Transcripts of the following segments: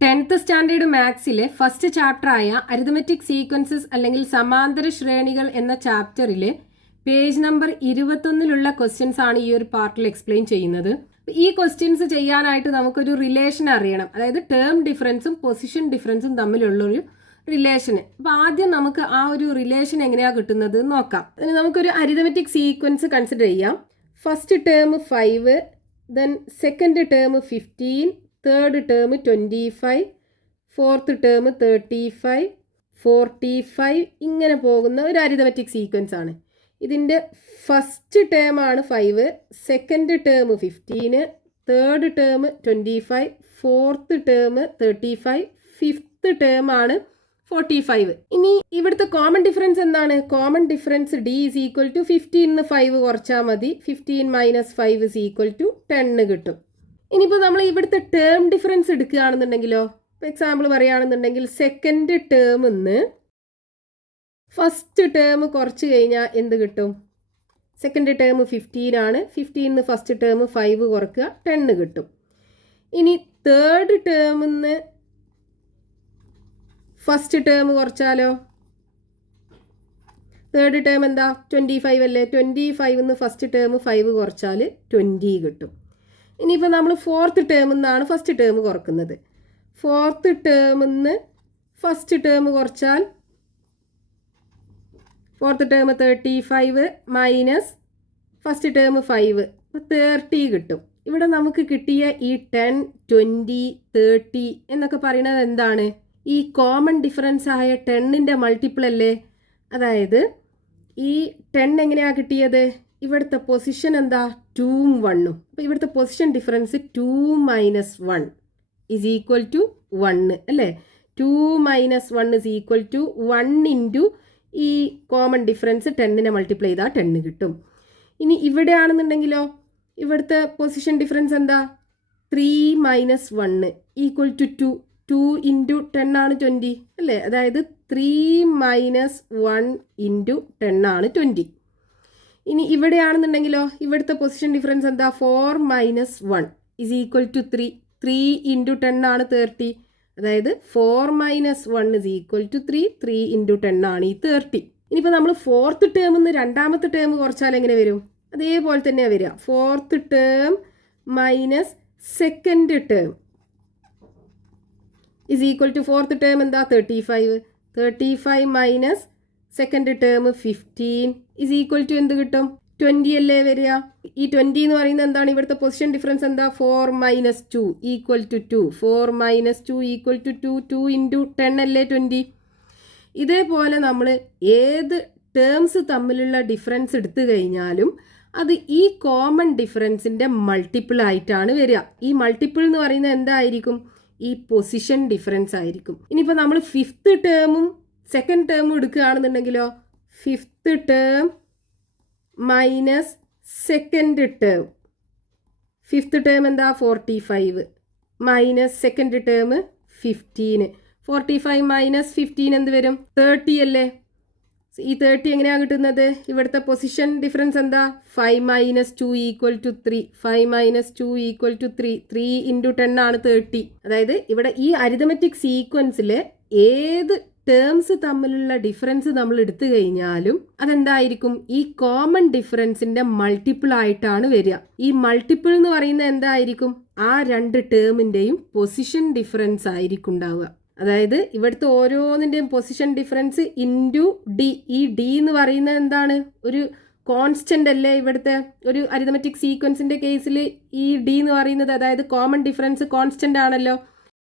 10th standard മാത്സിലെ first ചാപ്റ്ററായ arithmetic sequences അല്ലെങ്കിൽ സമാന്തര ശ്രേണികൾ എന്ന ചാപ്റ്ററിലെ പേജ് നമ്പർ 21 ക്വസ്റ്റ്യൻസ് ആണ് ഈ ഒരു പാർട്ടിൽ എക്സ്പ്ലെയിൻ ചെയ്യുന്നത്. ഈ ക്വസ്റ്റ്യൻസ് ചെയ്യാനായിട്ട് നമുക്കൊരു റിലേഷൻ അറിയണം, അതായത് ടേം ഡിഫറൻസും പൊസിഷൻ ഡിഫറൻസും തമ്മിലുള്ളൊരു റിലേഷന്. അപ്പോൾ ആദ്യം നമുക്ക് ആ ഒരു റിലേഷൻ എങ്ങനെയാണ് കിട്ടുന്നത് നോക്കാം. അതിന് നമുക്കൊരു അരിതമെറ്റിക് സീക്വൻസ് കൺസിഡർ ചെയ്യാം. First term 5, then second term 15, third term 25, fourth term 35, 45, ഇങ്ങനെ പോകുന്ന ഒരു അരിതമെറ്റിക് സീക്വൻസ് ആണ്. ഇതിൻ്റെ ഫസ്റ്റ് ടേം ആണ് 5, second term 15, third term 25, fourth term 35, fifth term ആണ് 45. ഇനി ഇവിടുത്തെ കോമൺ ഡിഫറൻസ് എന്താണ്? Common difference d is equal to 15 5 കുറച്ചാൽ മതി. 15 മൈനസ് 5 ഈസ് ഈക്വൽ ടു 10 കിട്ടും. ഇനിയിപ്പോൾ നമ്മൾ ഇവിടുത്തെ ടേം ഡിഫറൻസ് എടുക്കുകയാണെന്നുണ്ടെങ്കിലോ, ഇപ്പോൾ എക്സാമ്പിൾ പറയുകയാണെന്നുണ്ടെങ്കിൽ സെക്കൻഡ് ടേമിൽ നിന്ന് ഫസ്റ്റ് ടേം കുറച്ച് കഴിഞ്ഞാൽ എന്ത് കിട്ടും? സെക്കൻഡ് ടേം 15 ആണ്. 15 ഫസ്റ്റ് ടേം 5 കുറക്കുക, 10 കിട്ടും. ഇനി തേർഡ് ടേമിൽ നിന്ന് ഫസ്റ്റ് ടേം കുറച്ചാലോ? തേർഡ് ടേം എന്താ? 25 അല്ലേ? 25 ഫസ്റ്റ് ടേം 5 കുറച്ചാൽ 20 കിട്ടും. ഇനിയിപ്പോൾ നമ്മൾ ഫോർത്ത് ടേമിൽ നിന്നാണ് ഫസ്റ്റ് ടേം കുറക്കുന്നത്. ഫോർത്ത് ടേമിൽ നിന്ന് ഫസ്റ്റ് ടേം കുറച്ചാൽ fourth term 35 minus first term 5, 30 കിട്ടും. ഇവിടെ നമുക്ക് കിട്ടിയ ഈ 10, 20, 30 എന്നൊക്കെ പറയുന്നത് എന്താണ്? ഈ കോമൺ ഡിഫറൻസ് ആയ 10ന്റെ മൾട്ടിപ്പിൾ അല്ലേ? അതായത് ഈ 10 എങ്ങനെയാണ് കിട്ടിയത്? ഇവിടുത്തെ പൊസിഷൻ എന്താ? 2ഉം 1ഉം. അപ്പോൾ ഇവിടുത്തെ position difference 2 minus 1 is equal to 1 അല്ലേ? 2 minus 1 is equal to 1 into ഈ കോമൺ ഡിഫറൻസ് 10നെ മൾട്ടിപ്ലൈ ചെയ്താൽ 10 കിട്ടും. ഇനി ഇവിടെ ആണെന്നുണ്ടെങ്കിലോ, ഇവിടുത്തെ പൊസിഷൻ ഡിഫറൻസ് എന്താ? 3 മൈനസ് 1 ഈക്വൽ ടു 2. 2 ഇൻറ്റു 10 ആണ് 20 അല്ലേ? അതായത് 3 മൈനസ് 1 ഇൻറ്റു 10 ആണ് 20. ഇനി ഇവിടെ ആണെന്നുണ്ടെങ്കിലോ, ഇവിടുത്തെ പൊസിഷൻ ഡിഫറൻസ് എന്താ? 4 minus 1 is equal to 3. 3 into 10 ആണ് 30. അതായത് 4 minus 1 is equal to 3. 3 into 10 ആണ് ഈ 30. ഇനിയിപ്പോൾ നമ്മൾ ഫോർത്ത് ടേമിൽ നിന്ന് രണ്ടാമത്തെ ടേം കുറച്ചാൽ എങ്ങനെ വരും? അതേപോലെ തന്നെയാണ് വരിക. Fourth term minus second term is equal to fourth term എന്താ? 35. 35 minus second term 15 is equal to എന്ത് കിട്ടും? 20 അല്ലേ വരിക? ഈ 20 എന്ന് പറയുന്നത് എന്താണ്? ഇവിടുത്തെ പൊസിഷൻ ഡിഫറൻസ് എന്താ? 4 minus 2 equal to 2. 4 minus 2 equal to 2. 2 into 10 അല്ലേ 20. ഇതേപോലെ നമ്മൾ ഏത് ടേംസ് തമ്മിലുള്ള ഡിഫറൻസ് എടുത്തു കഴിഞ്ഞാലും അത് ഈ കോമൺ ഡിഫറൻസിൻ്റെ മൾട്ടിപ്പിൾ ആയിട്ടാണ് വരിക. ഈ മൾട്ടിപ്പിൾ എന്ന് പറയുന്നത് എന്തായിരിക്കും? ഈ പൊസിഷൻ ഡിഫറൻസ് ആയിരിക്കും. ഇനിയിപ്പോൾ നമ്മൾ ഫിഫ്ത്ത് ടേമും സെക്കൻഡ് ടേമും എടുക്കുകയാണെന്നുണ്ടെങ്കിലോ, fifth term minus second term. Fifth term എന്താ? 45 മൈനസ് സെക്കൻഡ് ടേം 15. 45 മൈനസ് 15 എന്ത് വരും? 30 അല്ലേ? ഈ 30 എങ്ങനെയാണ് കിട്ടുന്നത്? ഇവിടുത്തെ പൊസിഷൻ ഡിഫറൻസ് എന്താ? 5 minus 2 equal to 3. 5 minus 2 equal to 3. 3 into 10 ആണ് 30. അതായത് ഇവിടെ ഈ അരിതമെറ്റിക് സീക്വൻസിൽ ഏത് ടേംസ് തമ്മിലുള്ള ഡിഫറൻസ് നമ്മൾ എടുത്തു കഴിഞ്ഞാലും അതെന്തായിരിക്കും? ഈ കോമൺ ഡിഫറൻസിന്റെ മൾട്ടിപ്പിൾ ആയിട്ടാണ് വരിക. ഈ മൾട്ടിപ്പിൾ എന്ന് പറയുന്നത് എന്തായിരിക്കും? ആ രണ്ട് ടേമിന്റെയും പൊസിഷൻ ഡിഫറൻസ് ആയിരിക്കും ഉണ്ടാവുക. അതായത് ഇവിടുത്തെ ഓരോന്നിൻ്റെയും പൊസിഷൻ ഡിഫറൻസ് ഇൻറ്റു ഡി. ഈ ഡി എന്ന് പറയുന്നത് എന്താണ്? ഒരു കോൺസ്റ്റന്റ് അല്ലേ? ഇവിടുത്തെ ഒരു അരിതമെറ്റിക് സീക്വൻസിന്റെ കേസിൽ ഈ ഡി എന്ന് പറയുന്നത്, അതായത് കോമൺ ഡിഫറൻസ് കോൺസ്റ്റന്റ് ആണല്ലോ.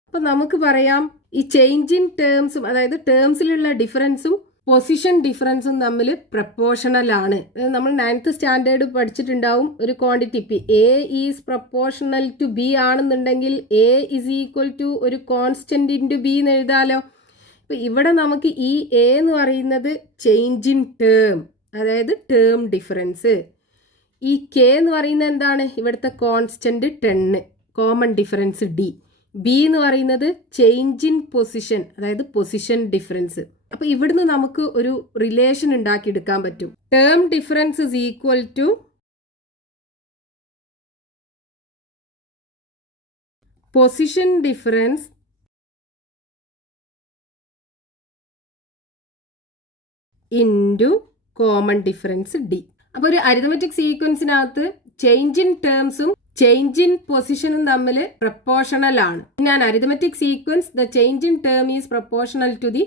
അപ്പോൾ നമുക്ക് പറയാം ഈ ചേഞ്ച് ഇൻ ടേംസും, അതായത് ടേംസിലുള്ള ഡിഫറൻസും പൊസിഷൻ ഡിഫറൻസും തമ്മിൽ പ്രപ്പോർഷണൽ ആണ്. നമ്മൾ 9th സ്റ്റാൻഡേർഡ് പഠിച്ചിട്ടുണ്ടാവും ഒരു quantity P. A is proportional to B ആണെന്നുണ്ടെങ്കിൽ എ ഈസ് ഈക്വൽ ടു ഒരു കോൺസ്റ്റന്റ് ഇൻറ്റു ബി എന്ന് എഴുതാലോ. ഇപ്പോൾ ഇവിടെ നമുക്ക് ഈ എ എന്ന് പറയുന്നത് ചേഞ്ച് ഇൻ ടേം, അതായത് ടേം ഡിഫറൻസ്. ഈ കെ എന്ന് പറയുന്നത് എന്താണ്? ഇവിടുത്തെ constant 10, common difference D. B എന്ന് പറയുന്നത് ചേഞ്ച് ഇൻ പൊസിഷൻ, അതായത് പൊസിഷൻ ഡിഫറൻസ്. അപ്പോൾ ഇവിടുന്ന് നമുക്ക് ഒരു റിലേഷൻ ഉണ്ടാക്കിയെടുക്കാൻ പറ്റും. Term difference is equal to position difference into common difference D. അപ്പോൾ ഒരു അരിതമെറ്റിക് സീക്വൻസിനകത്ത് ചേഞ്ച് ഇൻ ടേംസും ചേഞ്ച് ഇൻ പൊസിഷനും തമ്മിൽ പ്രപ്പോർഷണൽ ആണ്. In an arithmetic sequence the change in term is proportional to the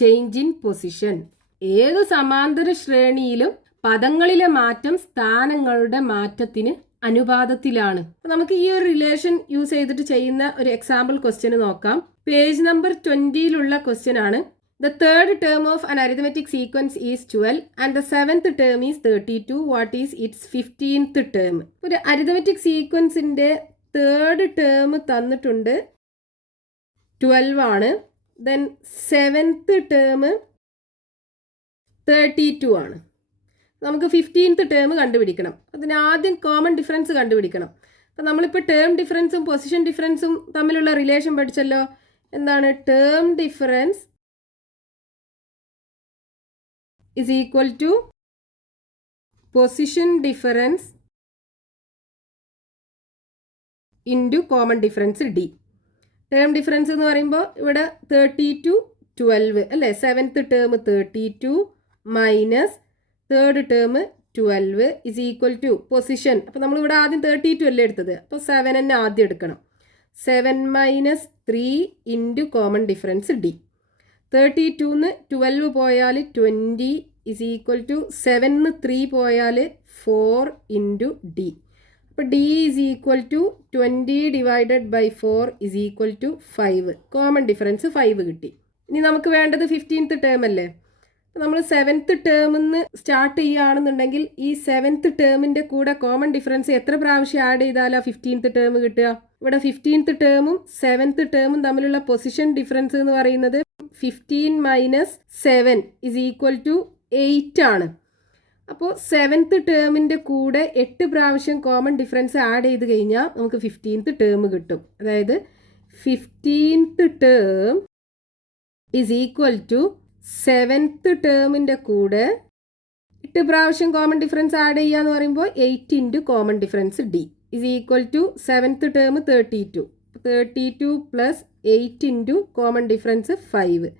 change in position. ഏത് സമാന്തര ശ്രേണിയിലും പദങ്ങളിലെ മാറ്റം സ്ഥാനങ്ങളുടെ മാറ്റത്തിന് അനുപാതത്തിലാണ്. നമുക്ക് ഈ ഒരു റിലേഷൻ യൂസ് ചെയ്തിട്ട് ചെയ്യുന്ന ഒരു എക്സാമ്പിൾ ക്വസ്റ്റ്യൻ നോക്കാം. പേജ് നമ്പർ 20 ക്വസ്റ്റ്യൻ ആണ്. The third term of an arithmetic sequence is 12 and the seventh term is 32. What is its 15th term? ഒരു അരിതമെറ്റിക് സീക്വൻസിന്റെ തേർഡ് ടേം തന്നിട്ടുണ്ട് 12 ആണ്. ദെൻ സെവൻത്ത് ടേം 32 ആണ്. നമുക്ക് 15th ടേം കണ്ടുപിടിക്കണം. അതിന് ആദ്യം കോമൺ ഡിഫറൻസ് കണ്ടുപിടിക്കണം. അപ്പം നമ്മളിപ്പോൾ ടേം ഡിഫറൻസും പൊസിഷൻ ഡിഫറൻസും തമ്മിലുള്ള റിലേഷൻ പഠിച്ചല്ലോ. എന്താണ്? Term difference is equal to position difference into common difference d. Term difference എന്ന് പറയുമ്പോൾ ഇവിടെ 32 12 അല്ലേ? Seventh term 32 minus third term 12 is equal to position. അപ്പോൾ നമ്മളിവിടെ ആദ്യം 32 അല്ലേ എടുത്തത്, അപ്പോൾ 7 തന്നെ ആദ്യം എടുക്കണം. 7 minus 3 into common difference D. 32 12 പോയാൽ 20 ഇസ് ഈക്വൽ ടു 7 3 പോയാൽ 4 ഇൻറ്റു ഡി. അപ്പോൾ D is equal to 20 divided by 4 is equal to 5. Common difference 5 കിട്ടി. ഇനി നമുക്ക് വേണ്ടത് 15th ടേം അല്ലേ? നമ്മൾ 7th ടേമിന്ന് സ്റ്റാർട്ട് ചെയ്യുകയാണെന്നുണ്ടെങ്കിൽ ഈ 7th ടേമിൻ്റെ കൂടെ കോമൺ ഡിഫറൻസ് എത്ര പ്രാവശ്യം ആഡ് ചെയ്താലാണ് 15th ടേം കിട്ടുക? ഇവിടെ 15th ടേമും 7th ടേമും തമ്മിലുള്ള പൊസിഷൻ ഡിഫറൻസ് എന്ന് പറയുന്നത് 15 മൈനസ് 7 ഇസ് ഈക്വൽ ടു 8 ആണ്. അപ്പോൾ 7th ടേമിൻ്റെ കൂടെ 8 പ്രാവശ്യം കോമൺ ഡിഫറൻസ് ആഡ് ചെയ്ത് കഴിഞ്ഞാൽ നമുക്ക് 15th ടേം കിട്ടും. അതായത് 15th term is equal to 7th ടേമിൻ്റെ കൂടെ 8 പ്രാവശ്യം കോമൺ ഡിഫറൻസ് ആഡ് ചെയ്യുക എന്ന് പറയുമ്പോൾ 8 into common difference D is equal to 7th term 32 plus 8 into common difference 5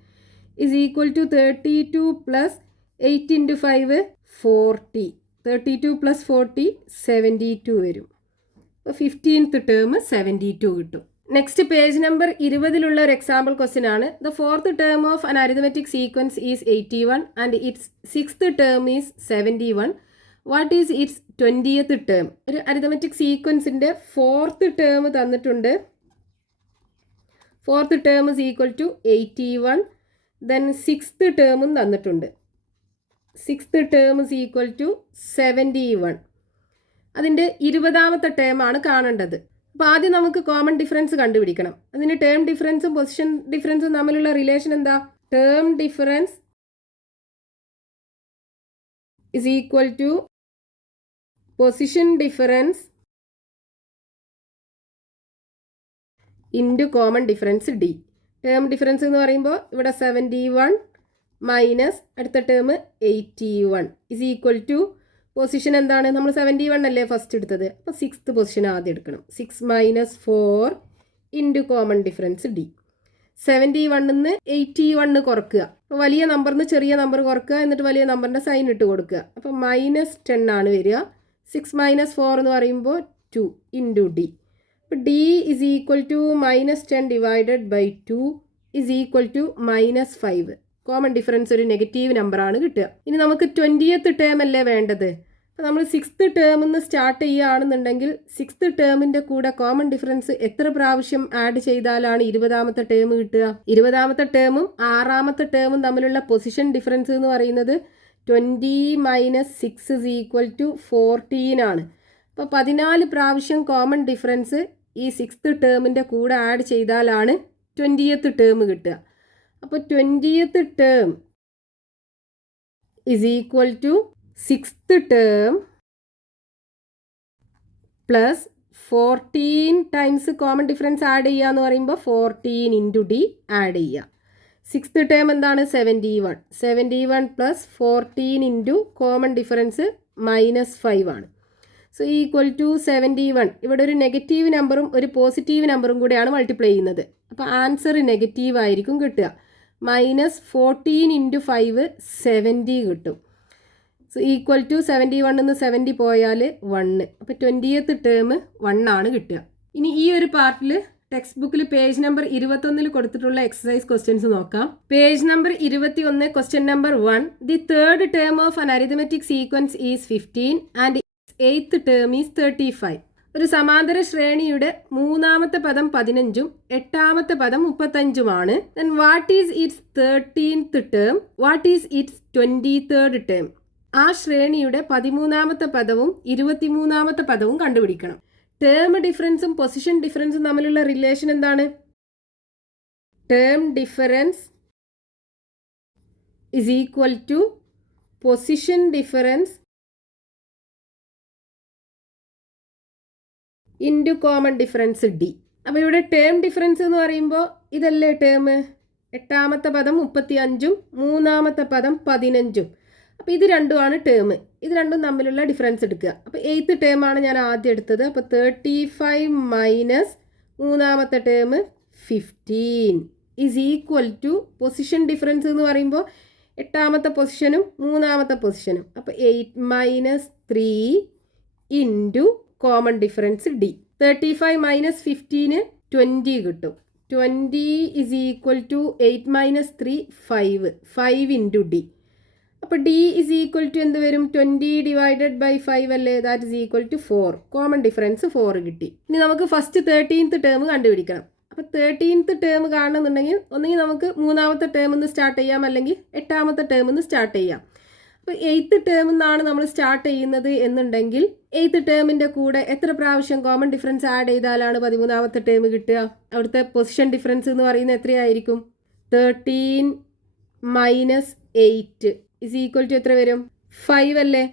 is equal to 32 plus 8 into 5 40. 32 plus 40 72 വരും. അപ്പോൾ 15th ടേം 72 കിട്ടും. നെക്സ്റ്റ് പേജ് നമ്പർ 20 ഒരു എക്സാമ്പിൾ ക്വസ്റ്റ്യൻ ആണ്. The fourth term of an arithmetic sequence is 81 and its sixth term is 71. What is its 20th term? ഒരു arithmetic സീക്വൻസിൻ്റെ fourth term തന്നിട്ടുണ്ട്. Fourth term is equal to 81. Then sixth ടേമും തന്നിട്ടുണ്ട്. Sixth term is equal to 71. അതിൻ്റെ 20th ടേമാണ് കാണേണ്ടത്. അപ്പോൾ ആദ്യം നമുക്ക് കോമൺ ഡിഫറൻസ് കണ്ടുപിടിക്കണം. അതിന് ടേം ഡിഫറൻസും പൊസിഷൻ ഡിഫറൻസും തമ്മിലുള്ള റിലേഷൻ എന്താ? Term difference is equal to position difference into common difference D. Term difference എന്ന് പറയുമ്പോൾ ഇവിടെ 71 മൈനസ് അടുത്ത term 81 is equal to position എന്താണ്? നമ്മൾ 71 അല്ലേ ഫസ്റ്റ് എടുത്തത്, അപ്പോൾ 6th പൊസിഷൻ ആദ്യം എടുക്കണം. 6 minus 4 into common difference D. 71 81 കുറക്കുക. അപ്പോൾ വലിയ നമ്പറിന് ചെറിയ നമ്പർ കുറക്കുക, എന്നിട്ട് വലിയ നമ്പറിൻ്റെ സൈൻ ഇട്ട് കൊടുക്കുക. അപ്പോൾ -10 ആണ് വരിക. 6 മൈനസ് 4 എന്ന് പറയുമ്പോൾ 2 ഇൻറ്റു ഡി. അപ്പോൾ D is equal to -10 divided by 2 is equal to -5. Common difference ഒരു നെഗറ്റീവ് നമ്പറാണ് കിട്ടുക. ഇനി നമുക്ക് 20th ടേം അല്ലേ വേണ്ടത്. അപ്പോൾ നമ്മൾ 6th ടേമിൽ നിന്ന് സ്റ്റാർട്ട് ചെയ്യുകയാണെന്നുണ്ടെങ്കിൽ 6th ടേമിൻ്റെ കൂടെ കോമൺ ഡിഫറൻസ് എത്ര പ്രാവശ്യം ആഡ് ചെയ്താലാണ് 20th ടേം കിട്ടുക? 20th ടേമും 6th ടേമും തമ്മിലുള്ള പൊസിഷൻ ഡിഫറൻസ് എന്ന് പറയുന്നത് 20 മൈനസ് 6 ഇസ് ഈക്വൽ ടു 14 ആണ്. അപ്പോൾ 14 പ്രാവശ്യം കോമൺ ഡിഫറൻസ് ഈ 6th ടേമിൻ്റെ കൂടെ ആഡ് ചെയ്താലാണ് 20th ടേം കിട്ടുക. അപ്പോൾ 20th term is equal to 6th term plus 14 times common difference add ചെയ്യുക എന്ന് പറയുമ്പോൾ 14 ഇൻറ്റു ഡി ആഡ് ചെയ്യുക. 6th ടേം എന്താണ്? 71 പ്ലസ് 14 ഇൻറ്റു കോമൺ ഡിഫറൻസ് -5 ആണ്. So equal to 71. ഇവിടെ ഒരു നെഗറ്റീവ് നമ്പറും ഒരു പോസിറ്റീവ് നമ്പറും കൂടെയാണ് മൾട്ടിപ്ലൈ ചെയ്യുന്നത്. അപ്പോൾ ആൻസർ നെഗറ്റീവ് ആയിരിക്കും കിട്ടുക. മൈനസ് 14 ഇൻറ്റു 5 70 കിട്ടും. സോ ഈക്വൽ ടു 71 70 പോയാൽ 1. അപ്പോൾ 20th ടേം 1 ആണ് കിട്ടുക. ഇനി ഈ ഒരു പാർട്ടിൽ ടെക്സ്റ്റ് ബുക്കിൽ പേജ് നമ്പർ 21 കൊടുത്തിട്ടുള്ള എക്സസൈസ് ക്വസ്റ്റ്യൻസ് നോക്കാം. Page number 21 question number 1. The third term of an arithmetic sequence is 15 and 8th term is 35. ഒരു സമാന്തര ശ്രേണിയുടെ മൂന്നാമത്തെ പദം 15ഉം 8ാമത്തെ പദം 35ഉമാണ്. Then what is its 13th term, what is its 23rd term. ആ ശ്രേണിയുടെ 13ാമത്തെ പദവും 23ാമത്തെ പദവും കണ്ടുപിടിക്കണം. ടേം ഡിഫറൻസും പൊസിഷൻ ഡിഫറൻസും തമ്മിലുള്ള റിലേഷൻ എന്താണ്? Term difference is equal to position difference into common difference D. അപ്പോൾ ഇവിടെ ടേം ഡിഫറൻസ് എന്ന് പറയുമ്പോൾ ഇതല്ലേ ടേം? 8ാമത്തെ പദം 35ഉം 3ാമത്തെ പദം 15ഉം. അപ്പോൾ ഇത് രണ്ടുമാണ് ടേം. ഇത് രണ്ടും തമ്മിലുള്ള ഡിഫറൻസ് എടുക്കുക. അപ്പോൾ 8th ടേം ആണ് ഞാൻ ആദ്യം എടുത്തത്. അപ്പോൾ 35 മൈനസ് 3ാമത്തെ term 15 is equal to position difference എന്ന് പറയുമ്പോൾ 8ാമത്തെ പൊസിഷനും 3ാമത്തെ പൊസിഷനും. അപ്പോൾ 8 minus 3 into common difference D. 35 minus 15 20 കിട്ടും. 20 is equal to 8 minus 3 5 into D. അപ്പോൾ ഡി ഇസ് ഈക്വൽ ടു എന്ത് വരും? 20 ഡിവൈഡഡ് ബൈ 5 അല്ലേ? That is equal to 4. Common difference 4 കിട്ടി. ഇനി നമുക്ക് ഫസ്റ്റ് 13th ടേം കണ്ടുപിടിക്കണം. അപ്പോൾ 13th ടേം കാണണമെന്നുണ്ടെങ്കിൽ ഒന്നെങ്കിൽ നമുക്ക് 3ാമത്തെ ടേമിൽ നിന്ന് സ്റ്റാർട്ട് ചെയ്യാം, അല്ലെങ്കിൽ 8ാമത്തെ ടേമിൽ നിന്ന് സ്റ്റാർട്ട് ചെയ്യാം. അപ്പോൾ 8th ടേമിൽ നിന്നാണ് നമ്മൾ സ്റ്റാർട്ട് ചെയ്യുന്നത് എന്നുണ്ടെങ്കിൽ 8th ടേമിൻ്റെ കൂടെ എത്ര പ്രാവശ്യം കോമൺ ഡിഫറൻസ് ആഡ് ചെയ്താലാണ് 13ാമത്തെ ടേം കിട്ടുക? അവിടുത്തെ പൊസിഷൻ ഡിഫറൻസ് എന്ന് പറയുന്നത് എത്രയായിരിക്കും? 13 മൈനസ് 8 ഇസ് ഈക്വൽ ടു എത്ര വരും? 5 അല്ലേ?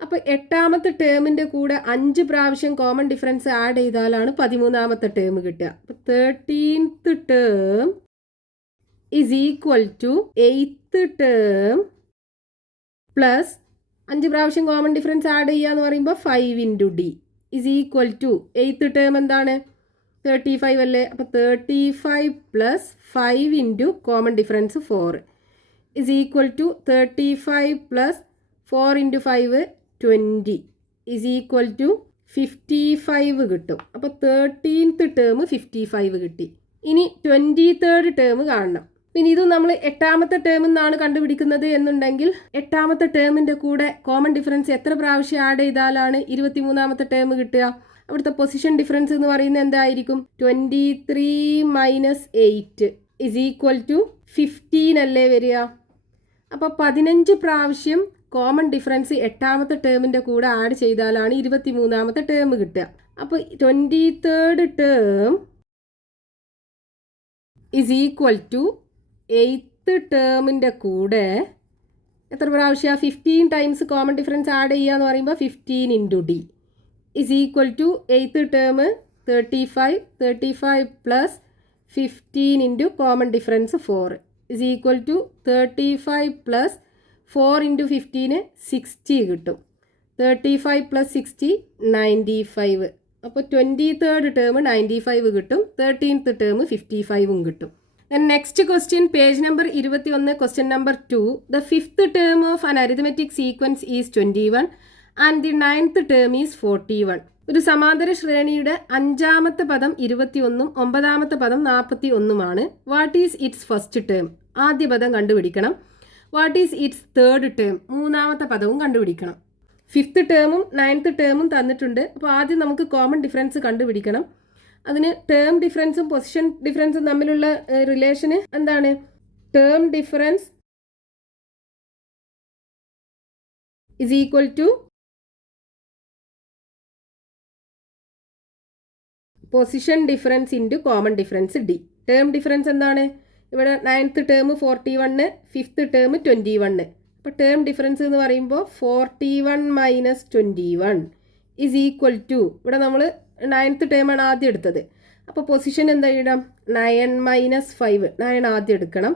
അപ്പോൾ 8ാമത്തെ ടേമിൻ്റെ കൂടെ 5 പ്രാവശ്യം കോമൺ ഡിഫറൻസ് ആഡ് ചെയ്താലാണ് 13ാമത്തെ ടേം കിട്ടുക. അപ്പോൾ 13th term is equal to 8th term plus 5 പ്രാവശ്യം കോമൺ ഡിഫറൻസ് ആഡ് ചെയ്യുക എന്ന് പറയുമ്പോൾ 5 into D is equal to 8th term എന്താണ്? 35 അല്ലേ? അപ്പോൾ 35 plus 5 into common difference 4 is equal to 35 plus 4 into 5 20 is equal to 55 കിട്ടും. അപ്പോൾ 13th ടേം 55 കിട്ടി. ഇനി 23rd ടേം കാണണം. പിന്നെ ഇത് നമ്മൾ 8ാമത്തെ ടേമിൽ നിന്നാണ് കണ്ടുപിടിക്കുന്നത് എന്നുണ്ടെങ്കിൽ 8ാമത്തെ ടേമിൻ്റെ കൂടെ കോമൺ ഡിഫറൻസ് എത്ര പ്രാവശ്യം ആഡ് ചെയ്താലാണ് 23ാമത്തെ ടേം കിട്ടുക? അവിടുത്തെ പൊസിഷൻ ഡിഫറൻസ് എന്ന് പറയുന്നത് എന്തായിരിക്കും? 23 മൈനസ് 8 ഇസ് ഈക്വൽ ടു 15 അല്ലേ വരിക? അപ്പോൾ 15 പ്രാവശ്യം കോമൺ ഡിഫറൻസ് 8ാമത്തെ ടേമിൻ്റെ കൂടെ ആഡ് ചെയ്താലാണ് 23ാമത്തെ ടേം കിട്ടുക. അപ്പോൾ 23rd term is equal to 8th ടേമിൻ്റെ കൂടെ എത്ര പ്രാവശ്യം? 15 ടൈംസ് കോമൺ ഡിഫറൻസ് ആഡ് ചെയ്യുക എന്ന് പറയുമ്പോൾ 15 into D is equal to 8th term 35 plus 15 into common difference 4 is equal to 35 plus 4 into 15 60 കിട്ടും. 35 പ്ലസ് 60 95. അപ്പോൾ 23rd ടേം 95 കിട്ടും. 13th ടേം 55ഉം കിട്ടും. And next question, page number 21, question number 2. The 5th term of an arithmetic sequence is 21 and the 9th term is 41. ഒരു സമാന്തര ശ്രേണിയുടെ 5ാമത്തെ പദം 21ഉം 9ാമത്തെ പദം 41ഉമാണ്. What is its first term? ആദ്യ പദം കണ്ടുപിടിക്കണം. What is its third term? 3ാമത്തെ പദവും കണ്ടുപിടിക്കണം. 5th ടേമും 9th ടേമും തന്നിട്ടുണ്ട്. അപ്പോൾ ആദ്യം നമുക്ക് കോമൺ ഡിഫറൻസ് കണ്ടുപിടിക്കണം. അതിന് ടേം ഡിഫറൻസും പൊസിഷൻ ഡിഫറൻസും തമ്മിലുള്ള റിലേഷന് എന്താണ്? Term difference is equal to position difference into common difference D. Term difference എന്താണ്? ഇവിടെ 9th ടേം 41, 5th ടേം 21. അപ്പോൾ ടേം ഡിഫറൻസ് എന്ന് പറയുമ്പോൾ 41 മൈനസ് 21 ഇസ് ഈക്വൽ ടു, ഇവിടെ നമ്മൾ 9th ടേമാണ് ആദ്യം എടുത്തത്. അപ്പോൾ പൊസിഷൻ എന്താ ഇടാം? 9 മൈനസ് 5, 9 ആദ്യം എടുക്കണം,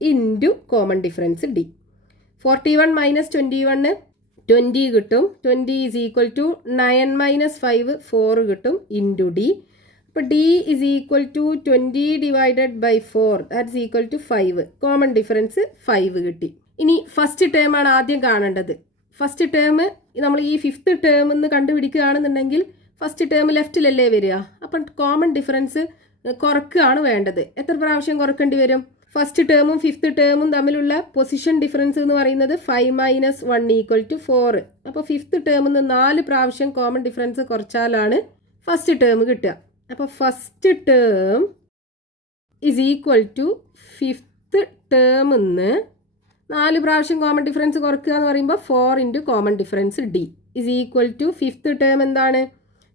into common difference D. 41 minus 21 20 കിട്ടും. 20 ഈസ് ഈക്വൽ ടു 9 മൈനസ് 5 4 കിട്ടും, ഇൻറ്റു ഡി. അപ്പോൾ D is equal to 20 divided by 4 that's equal to 5. Common difference 5 കിട്ടി. ഇനി ഫസ്റ്റ് ടേം ആണ് ആദ്യം കാണേണ്ടത്. ഫസ്റ്റ് ടേം നമ്മൾ ഈ ഫിഫ്ത്ത് ടേം എന്ന് കണ്ടുപിടിക്കുകയാണെന്നുണ്ടെങ്കിൽ ഫസ്റ്റ് ടേം ലെഫ്റ്റിലല്ലേ വരിക. അപ്പം കോമൺ ഡിഫറൻസ് കുറക്കുകയാണ് വേണ്ടത്. എത്ര പ്രാവശ്യം കുറക്കേണ്ടി വരും? ഫസ്റ്റ് ടേമും ഫിഫ്ത്ത് ടേമും തമ്മിലുള്ള പൊസിഷൻ ഡിഫറൻസ് എന്ന് പറയുന്നത് 5 മൈനസ് 1 ഈക്വൽ ടു 4. അപ്പോൾ ഫിഫ്ത്ത് ടേമിൽ നിന്ന് 4 പ്രാവശ്യം കോമൺ ഡിഫറൻസ് കുറച്ചാലാണ് ഫസ്റ്റ് ടേം കിട്ടുക. അപ്പോൾ first term is equal to fifth ടേമിൽ നിന്ന് 4 പ്രാവശ്യം കോമൺ ഡിഫറൻസ് കുറക്കുക എന്ന് പറയുമ്പോൾ 4 into common difference D is equal to fifth term എന്താണ്?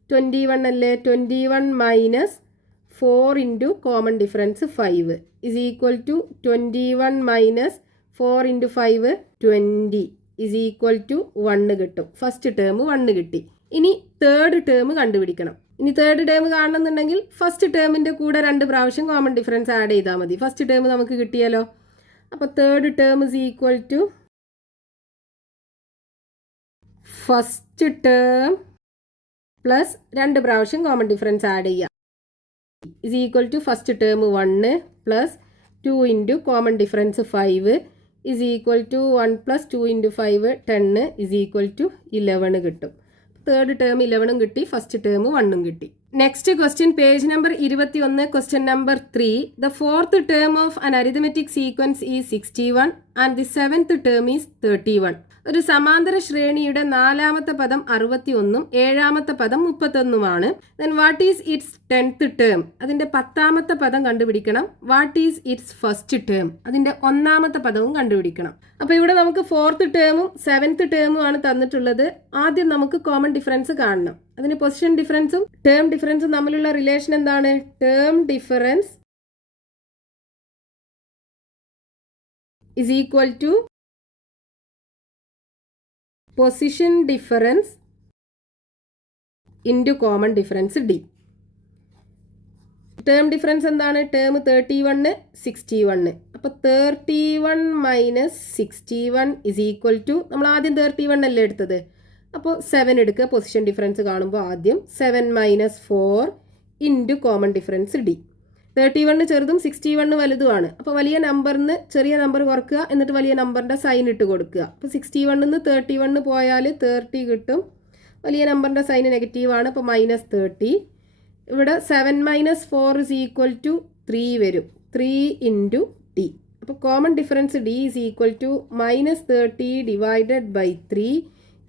21 അല്ലേ? 21 minus 4 into common difference 5 is equal to 21 minus 4 into 5 20 is equal to 1 കിട്ടും. ഫസ്റ്റ് ടേം 1 കിട്ടി. ഇനി തേർഡ് ടേം കണ്ടുപിടിക്കണം. ഇനി തേർഡ് ടേം കാണണമെന്നുണ്ടെങ്കിൽ ഫസ്റ്റ് ടേമിൻ്റെ കൂടെ 2 പ്രാവശ്യം കോമൺ ഡിഫറൻസ് ആഡ് ചെയ്താൽ മതി. ഫസ്റ്റ് ടേം നമുക്ക് കിട്ടിയാലോ. അപ്പോൾ third term is equal to first term plus 2 പ്രാവശ്യം കോമൺ ഡിഫറൻസ് ആഡ് ചെയ്യുക is equal to first term 1 plus 2 into common difference 5 is equal to 1 plus 2 into 5 10 is equal to 11 കിട്ടും. Third term 11 കിട്ടി, first term 1 കിട്ടി. Next question page number 21, question number 3. The fourth term of an arithmetic sequence is 61 and the seventh term is 31. ഒരു സമാന്തര ശ്രേണിയുടെ 4ാമത്തെ പദം 61ഉം 7ാമത്തെ പദം 31ഉമാണ്. Then what is its 10th term? അതിൻ്റെ 10ാമത്തെ പദം കണ്ടുപിടിക്കണം. What is its first term? അതിൻ്റെ 1ാമത്തെ പദവും കണ്ടുപിടിക്കണം. അപ്പോൾ ഇവിടെ നമുക്ക് 4th ടേമും 7th ടേമും ആണ് തന്നിട്ടുള്ളത്. ആദ്യം നമുക്ക് കോമൺ ഡിഫറൻസ് കാണണം. അതിന് പൊസിഷൻ ഡിഫറൻസും ടേം ഡിഫറൻസും തമ്മിലുള്ള റിലേഷൻ എന്താണ്? Term difference is equal to position difference into common difference D. Term difference എന്താണ്? ടേം 31 61. അപ്പോൾ 31 മൈനസ് 61 ഇസ് ഈക്വൽ ടു, നമ്മൾ ആദ്യം 31 അല്ലേ എടുത്തത്, അപ്പോൾ 7 എടുക്കുക. പൊസിഷൻ ഡിഫറൻസ് കാണുമ്പോൾ ആദ്യം 7 minus 4 into common difference D. 31 ചെറുതും 61 വലുതുമാണ്. അപ്പോൾ വലിയ നമ്പറിന് ചെറിയ നമ്പർ കുറക്കുക, എന്നിട്ട് വലിയ നമ്പറിൻ്റെ സൈൻ ഇട്ട് കൊടുക്കുക. അപ്പോൾ 61 നിന്ന് 31 പോയാൽ 30 കിട്ടും. വലിയ നമ്പറിൻ്റെ സൈൻ നെഗറ്റീവാണ്, അപ്പോൾ മൈനസ് 30. ഇവിടെ 7 മൈനസ് 4 ഇസ് ഈക്വൽ ടു 3 വരും. 3 ഇൻറ്റു ഡി. അപ്പോൾ common difference D is equal to minus 30 divided by 3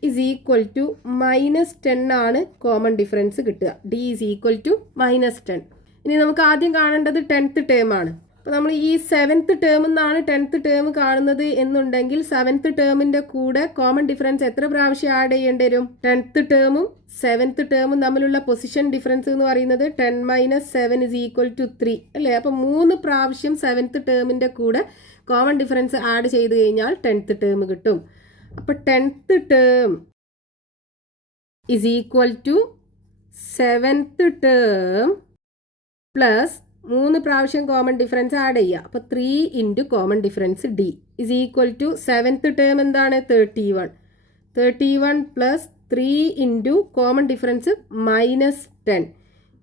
is equal to minus 10 ആണ് കോമൺ ഡിഫറൻസ് കിട്ടുക. D is equal to minus 10. ഇനി നമുക്ക് ആദ്യം കാണേണ്ടത് 10th ടേം ആണ്. അപ്പോൾ നമ്മൾ ഈ 7th ടേമിൽ നിന്നാണ് 10th ടേം കാണുന്നത് എന്നുണ്ടെങ്കിൽ 7th ടേമിൻ്റെ കൂടെ കോമൺ ഡിഫറൻസ് എത്ര പ്രാവശ്യം ആഡ് ചെയ്യേണ്ടി വരും? 10th ടേമും 7th ടേമും തമ്മിലുള്ള പൊസിഷൻ ഡിഫറൻസ് എന്ന് പറയുന്നത് 10 മൈനസ് 7 ഇസ് ഈക്വൽ ടു 3 അല്ലേ? അപ്പോൾ 3 പ്രാവശ്യം 7th ടേമിൻ്റെ കൂടെ കോമൺ ഡിഫറൻസ് ആഡ് ചെയ്ത് കഴിഞ്ഞാൽ 10th ടേം കിട്ടും. അപ്പോൾ 10th term is equal to 7th term plus 3 പ്രാവശ്യം കോമൺ ഡിഫറൻസ് ആഡ് ചെയ്യുക. അപ്പോൾ 3 into common difference D is equal to 7th term എന്താണ്? 31. 31 plus 3 into common difference minus 10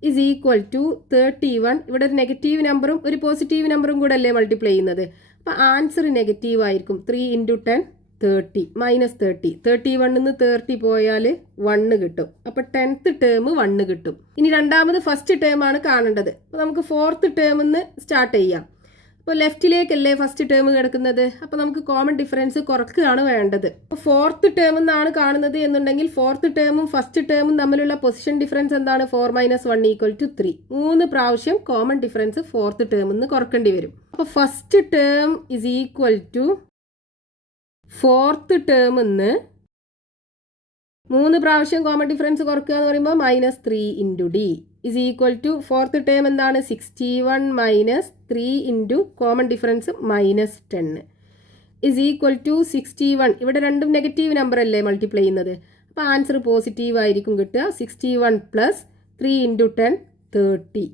is equal to 31. ഇവിടെ ഒരു നെഗറ്റീവ് നമ്പറും ഒരു പോസിറ്റീവ് നമ്പറും കൂടെ അല്ലേ മൾട്ടിപ്ലൈ ചെയ്യുന്നത്. അപ്പോൾ ആൻസർ നെഗറ്റീവ് ആയിരിക്കും. 3 ഇൻറ്റു 10 30 മൈനസ് 30. 31 നിന്ന് 30 പോയാൽ 1 കിട്ടും. അപ്പോൾ 10th ടേം 1 കിട്ടും. ഇനി രണ്ടാമത് ഫസ്റ്റ് ടേം ആണ് കാണേണ്ടത്. അപ്പോൾ നമുക്ക് 4th ടേമിൽ നിന്ന് സ്റ്റാർട്ട് ചെയ്യാം. അപ്പോൾ ലെഫ്റ്റിലേക്കല്ലേ ഫസ്റ്റ് ടേം കിടക്കുന്നത്. അപ്പോൾ നമുക്ക് കോമൺ ഡിഫറൻസ് കുറക്കുകയാണ് വേണ്ടത്. അപ്പോൾ 4th ടേമിൽ നിന്നാണ് കാണുന്നത് എന്നുണ്ടെങ്കിൽ 4th ടേമും ഫസ്റ്റ് ടേമും തമ്മിലുള്ള പൊസിഷൻ ഡിഫറൻസ് എന്താണ്? 4 മൈനസ് 1 ഈക്വൽ ടു 3. 3 പ്രാവശ്യം കോമൺ ഡിഫറൻസ് 4th ടേമിൽ നിന്ന് കുറക്കേണ്ടി വരും. അപ്പോൾ first term is equal to 4th ടേമിൽ നിന്ന് 3 പ്രാവശ്യം കോമൺ ഡിഫറൻസ് കുറക്കുക എന്ന് പറയുമ്പോൾ minus 3 into D is equal to 4th term എന്താണ്? 61 minus 3 into common difference minus 10 is equal to 61. ഇവിടെ രണ്ടും നെഗറ്റീവ് നമ്പർ അല്ലേ മൾട്ടിപ്ലൈ ചെയ്യുന്നത്. അപ്പോൾ ആൻസർ പോസിറ്റീവ് ആയിരിക്കും കിട്ടുക. 61 പ്ലസ് 3 ഇൻറ്റു 10 30.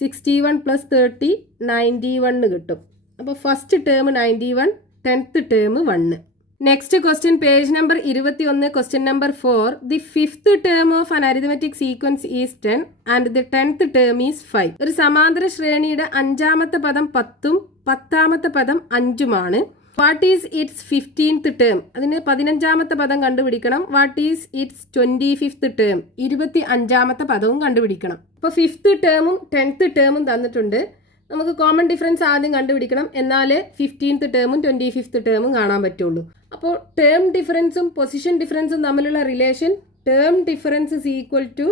61 പ്ലസ് 30 91 കിട്ടും. അപ്പോൾ first term 91, 10th term 1. Next question, page number 21, question number 4. The fifth term of an arithmetic sequence is 10 and the 10th term is 5. ഒരു സമാന്തര ശ്രേണിയുടെ അഞ്ചാമത്തെ പദം 10ഉം പത്താമത്തെ പദം 5ഉമാണ്. What is its 15th term? അതിന് 15ാമത്തെ പദം കണ്ടുപിടിക്കണം. What is its 25th term? 25ാമത്തെ പദവും കണ്ടുപിടിക്കണം. അപ്പോൾ 5th ടേമും 10th ടേമും തന്നിട്ടുണ്ട്. നമുക്ക് കോമൺ ഡിഫറൻസ് ആദ്യം കണ്ടുപിടിക്കണം, എന്നാലേ 15th ടേമും 25th ടേമും കാണാൻ പറ്റുള്ളൂ. അപ്പോൾ ടേം ഡിഫറൻസും പൊസിഷൻ ഡിഫറൻസും തമ്മിലുള്ള relation, term difference is equal to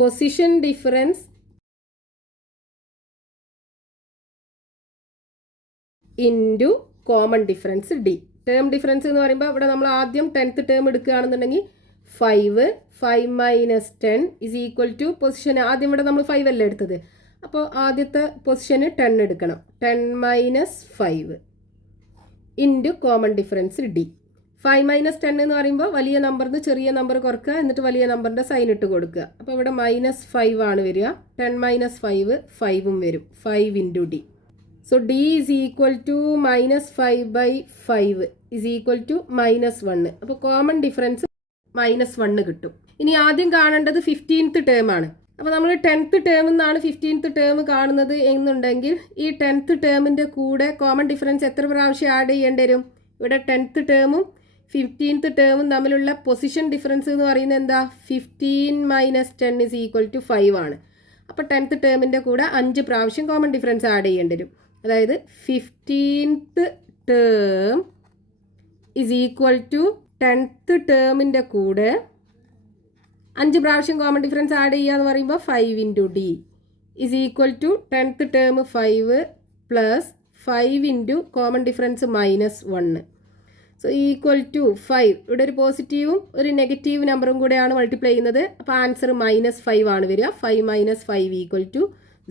position difference into common difference D. Term difference എന്ന് പറയുമ്പോൾ ഇവിടെ നമ്മൾ ആദ്യം 10th ടേം എടുക്കുകയാണെന്നുണ്ടെങ്കിൽ 5 minus 10 is equal to position, ആദ്യം ഇവിടെ നമ്മൾ 5 അല്ലേ എടുത്തത്, അപ്പോൾ ആദ്യത്തെ പൊസിഷന് 10 എടുക്കണം. 10 minus 5 into common difference D. 5 minus 10 എന്ന് പറയുമ്പോൾ വലിയ നമ്പറിന് ചെറിയ നമ്പർ കുറക്കുക, എന്നിട്ട് വലിയ നമ്പറിൻ്റെ സൈൻ ഇട്ട് കൊടുക്കുക. അപ്പോൾ ഇവിടെ -5 ആണ് വരിക. 10 മൈനസ് 5ഉം വരും. 5 into D. So D is equal to -5/5 is equal to -1. അപ്പോൾ കോമൺ ഡിഫറൻസ് -1 കിട്ടും. ഇനി ആദ്യം കാണേണ്ടത് 15th ടേം ആണ്. അപ്പോൾ നമ്മൾ 10th ടേം എന്നാണ് 15th ടേം കാണുന്നത് എന്നുണ്ടെങ്കിൽ ഈ 10th ടേമിൻ്റെ കൂടെ കോമൺ ഡിഫറൻസ് എത്ര പ്രാവശ്യം ആഡ് ചെയ്യേണ്ടി വരും? ഇവിടെ 10th ടേമും 15th ടേമും തമ്മിലുള്ള പൊസിഷൻ ഡിഫറൻസ് എന്ന് പറയുന്നത് എന്താ? 15 മൈനസ് 10 ഇസ് ഈക്വൽ ടു 5 ആണ്. അപ്പോൾ 10th ടേമിൻ്റെ കൂടെ 5 പ്രാവശ്യം കോമൺ ഡിഫറൻസ് ആഡ് ചെയ്യേണ്ടി വരും. അതായത് 15th term is equal to 10th ടേമിൻ്റെ കൂടെ 5 പ്രാവശ്യം കോമൺ ഡിഫറൻസ് ആഡ് ചെയ്യുക എന്ന് പറയുമ്പോൾ 5 into D is equal to 10th term 5 plus 5 into common difference -1. So equal to 5. ഇവിടെ ഒരു പോസിറ്റീവും ഒരു നെഗറ്റീവ് നമ്പറും കൂടെയാണ് മൾട്ടിപ്ലൈ ചെയ്യുന്നത്. അപ്പോൾ ആൻസർ -5 ആണ് വരിക. 5 മൈനസ് 5 ഈക്വൽ ടു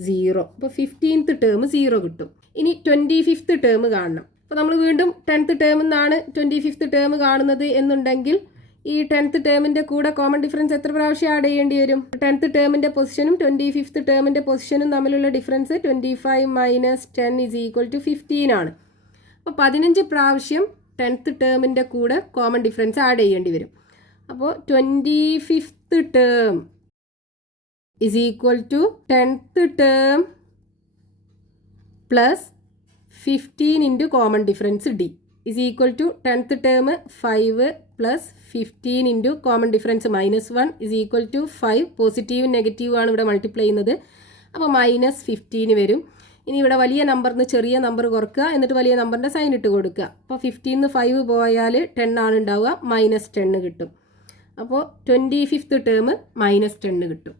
0. അപ്പോൾ 15th ടേം 0 കിട്ടും. ഇനി 25th ടേം കാണണം. അപ്പോൾ നമ്മൾ വീണ്ടും 10th ടേം എന്നാണ് 25th ടേം കാണുന്നത് എന്നുണ്ടെങ്കിൽ ഈ 10th ടേമിൻ്റെ കൂടെ കോമൺ ഡിഫറൻസ് എത്ര പ്രാവശ്യം ആഡ് ചെയ്യേണ്ടി വരും? 10th ടേമിൻ്റെ പൊസിഷനും 25th ടേമിൻ്റെ പൊസിഷനും തമ്മിലുള്ള difference 25 minus 10 is equal to 15 ആണ്. അപ്പോൾ 15 പ്രാവശ്യം 10th ടേമിൻ്റെ കൂടെ കോമൺ ഡിഫറൻസ് ആഡ് ചെയ്യേണ്ടി വരും. അപ്പോൾ 25th term is equal to 10th term plus 15 into common difference D is equal to 10th term 5 plus 15 into common difference -1 is equal to 5. പോസിറ്റീവും നെഗറ്റീവും ആണ് ഇവിടെ മൾട്ടിപ്ലൈ ചെയ്യുന്നത്. അപ്പോൾ -15 വരും. ഇനി ഇവിടെ വലിയ നമ്പറിന് ചെറിയ നമ്പർ കുറക്കുക, എന്നിട്ട് വലിയ നമ്പറിൻ്റെ സൈൻ ഇട്ട് കൊടുക്കുക. അപ്പോൾ 15 5 പോയാൽ 10 ആണ് ഉണ്ടാവുക. -10 കിട്ടും. അപ്പോൾ 25th ടേം -10 കിട്ടും.